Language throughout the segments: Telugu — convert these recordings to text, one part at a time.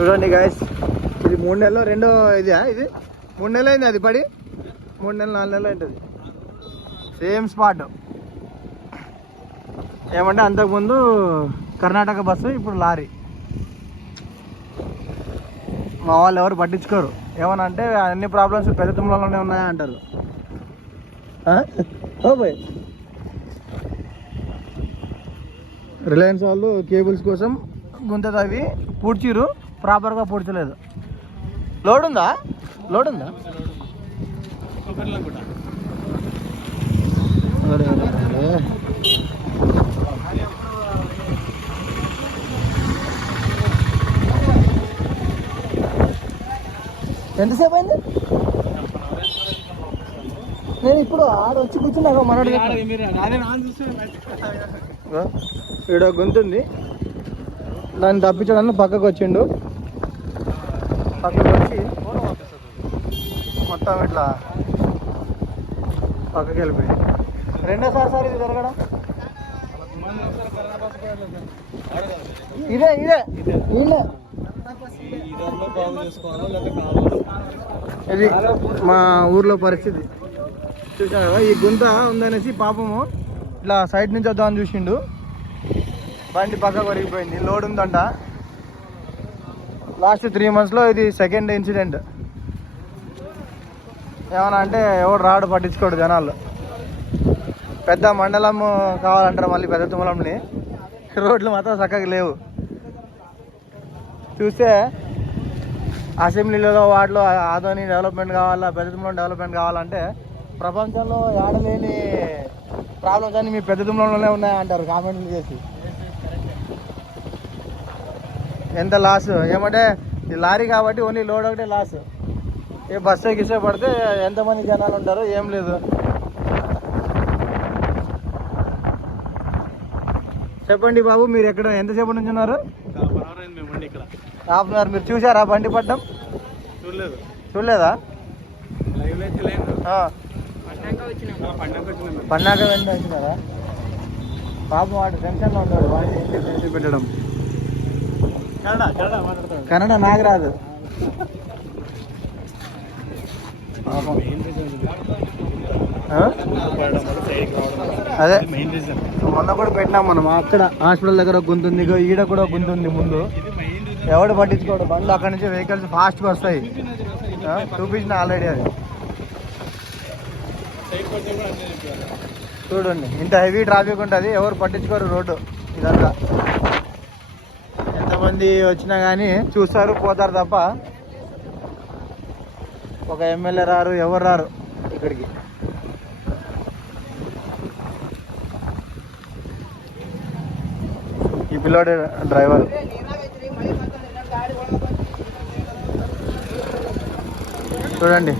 చూడండి గాయస్ ఇది మూడు నెలలు రెండో ఇదా ఇది? మూడు నెలలు అయింది అది పడి? మూడు నెలలు నాలుగు నెలలు ఉంటుంది సేమ్ స్పాట్ ఏమంటే అంతకుముందు కర్ణాటక బస్సు ఇప్పుడు లారీ. మా వాళ్ళు ఎవరు పట్టించుకోరు. ఏమన్నా అంటే అన్ని ప్రాబ్లమ్స్ పెద్ద తుమ్మలలోనే ఉన్నాయా అంటారు. ఓ రిలయన్స్ వాళ్ళు కేబుల్స్ కోసం గుంత తవ్వి పూడ్చిరు ప్రాపర్గా పూడ్చలేదు. లోడ్ ఉందా లోడ్ ఉందా ఎంతసేపు అయింది నేను ఇప్పుడు ఆడ వచ్చి కూర్చున్నాక మనోడు ఈడ గొంతుంది. దాన్ని తప్పించడానికి పక్కకు వచ్చిండు పక్కకి వచ్చి మొత్తం ఇట్లా పక్కకి వెళ్ళిపోయింది రెండోసారి సార్ ఇది జరగడం ఇదే ఇదే. ఇదే. ఇది మా ఊర్లో పరిస్థితి. చూసాను కదా ఈ గుంత ఉందనేసి పాపము ఇట్లా సైడ్ నుంచి వద్దామని చూసిండు. బండి పక్క కొరిగిపోయింది లోడ్ ఉందంట. లాస్ట్ త్రీ మంత్స్లో ఇది సెకండ్ ఇన్సిడెంట్. ఏమన్నా అంటే ఎవడు రాడు పట్టించుకోడు జనాలు. పెద్ద మండలం కావాలంటారు మళ్ళీ పెద్ద తుమ్మలంని. రోడ్లు మాత్రం చక్కగా లేవు. చూస్తే అసెంబ్లీలో వాటిలో ఆదోని డెవలప్మెంట్ కావాలా పెద్ద తుమ్మలం డెవలప్మెంట్ కావాలంటే ప్రపంచంలో ఆడలేని ప్రాబ్లమ్స్ అన్నీ మీ పెద్ద తుమ్మలంలోనే ఉన్నాయంటారు కామెంట్లు చేసి. ఎంత లాస్ ఏమంటే ఈ లారీ కాబట్టి ఓన్లీ లోడ్ ఒకటే లాస్ ఏ బస్సు ఎక్కిస్తే పడితే ఎంతమంది జనాలు ఉంటారో ఏం లేదు. చెప్పండి బాబు మీరు ఎక్కడ ఎంతసేపు నుంచి ఉన్నారు? హాఫ్ అన్ అవర్ మీరు చూసారా బండి పడ్డం? చూడలేదు. చూడలేదా? లైవ్ అయితే లేదు. ఆ, పండగ వచ్చిన. పన్నాక వెంట వచ్చినారా? పాపం వాడు టెన్షన్లో ఉంటాడు వాడిని పెట్టడం. కన్నడ నాకు రాదు ఆ? అదే. మొన్న కూడా పెట్టినాం మనం. అక్కడ హాస్పిటల్ దగ్గర ఒక గుంత ఉంది. ఇగో ఈడ కూడా ఒక గుంత ఉంది ముందు. ఎవడు పట్టించుకోడు. బండ్లు అక్కడి నుంచి వెహికల్స్ ఫాస్ట్గా వస్తాయి. చూపించిన ఆల్రెడీ అది. చూడండి. ఇంత హెవీ ట్రాఫిక్ ఉంటుంది. ఎవరు పట్టించుకోరు రోడ్డు. ఇదంతా. ఎంతమంది వచ్చినా కానీ చూస్తారు పోతారు తప్ప ఒక ఎమ్మెల్యే రారు ఎవరు రారు ఇక్కడికి. ఈ పిల్లోడే డ్రైవర్. చూడండి.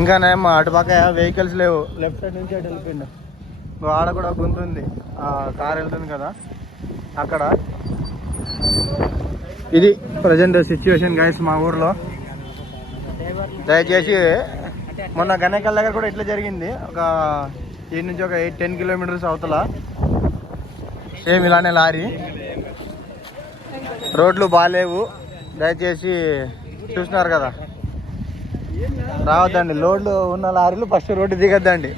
ఇంకా నేమో అటు పక్క వెహికల్స్ లేవు. లెఫ్ట్ సైడ్ నుంచి అటు వెళ్ళిపోయిండు. ఆడ కూడా గుంతుంది. ఆ కార్ వెళ్తుంది కదా. అక్కడ. ఇది ప్రజెంట్ సిచ్యువేషన్ గైస్ మా ఊర్లో. దయచేసి మొన్న గణేకల్ దగ్గర కూడా ఇట్లా జరిగింది. ఒక ఈ నుంచి ఒక ఎయిట్ టెన్ కిలోమీటర్స్ అవతల. సేమ్ ఇలానే లారీ. రోడ్లు బాగాలేవు దయచేసి చూస్తున్నారు కదా. రావద్దండి. లోడ్లు ఉన్న లారీలు ఫస్ట్ రోడ్డు దిగద్దండి.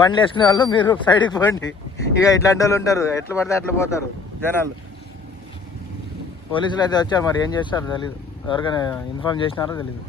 బండ్లు వేసుకునే వాళ్ళు మీరు సైడ్కి పోండి. ఇక ఇట్లాంటి వాళ్ళు ఉంటారు. ఎట్లా పడితే అట్లా పోతారు జనాలు. పోలీసులు అయితే వచ్చారు మరి ఏం చేస్తారో తెలీదు. ఎవరికైనా ఇన్ఫార్మ్ చేసినారో తెలీదు.